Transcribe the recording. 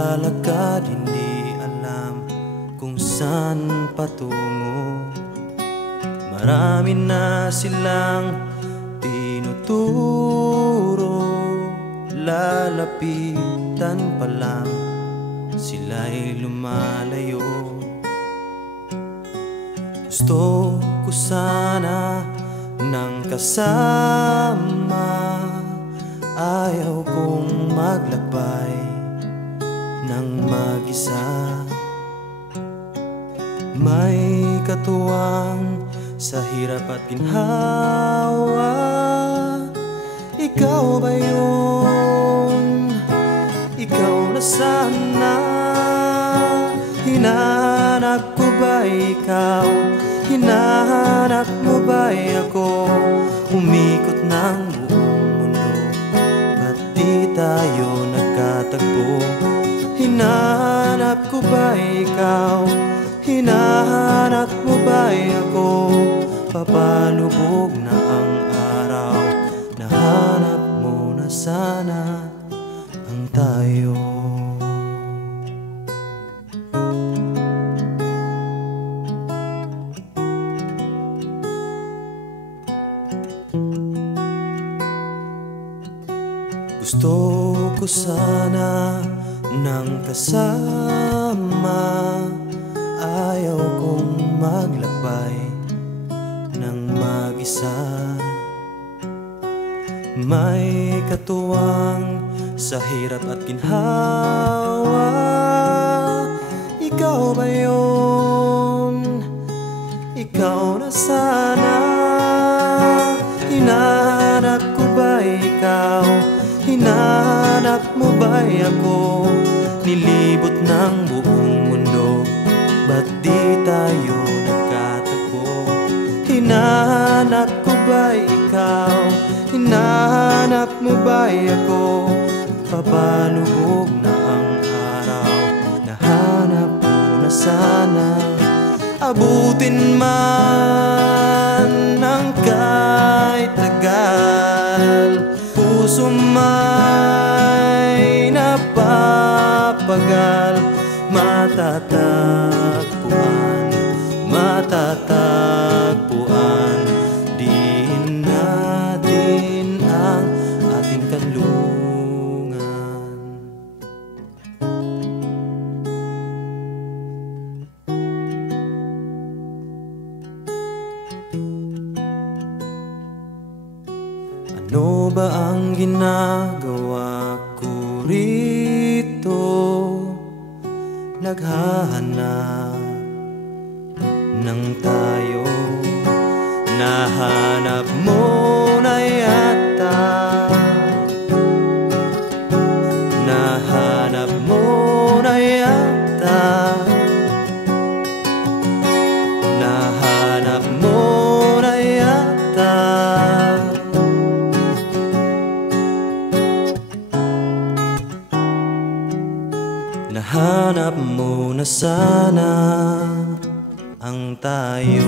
naglalakad, hindi alam kung saan patungo. Marami na silang tinuturo, lalapitan pa lang sila'y lumalayo. Gusto ko sana ng kasama, ayaw kong maglakbay ng mag-isa. May katuwang sa hirap at ginhawa, ikaw ba yun? Ikaw na sana. Hinahanap ko ba ikaw? Hinahanap mo ba ako? Umikot ng buong mundo, ba't di tayo nagkatagpo? Hinahanap ko ba ikaw? Hinahanap mo ba ako? Papalubog na ang araw, nahanap mo na sana ang tayo. Gusto ko sana ng kasama, ayaw kong maglakbay ng mag-isa. May katuwang sa hirap at ginhawa, ikaw ba yun? Ikaw na sana. Hinahanap ko ba ikaw? Hinahanap mo ba ako? Nilibot ng buong mundo, ba't di tayo nagkatagpo? Hinahanap ko ba ikaw? Hinahanap mo ba ako? Papalubog na ang araw, nahanap mo na sana. Abutin man ng kahit tagal, puso may napapagal. Matatagpuan, matatagpuan din natin ang ating kanlungan. Ano ba ang ginagawa ko rito? Naghahanap ng tayo, nahanap mo na yata. Nahanap mo na yata. Nahanap mo na yata. Nahanap mo na sana ang tayo.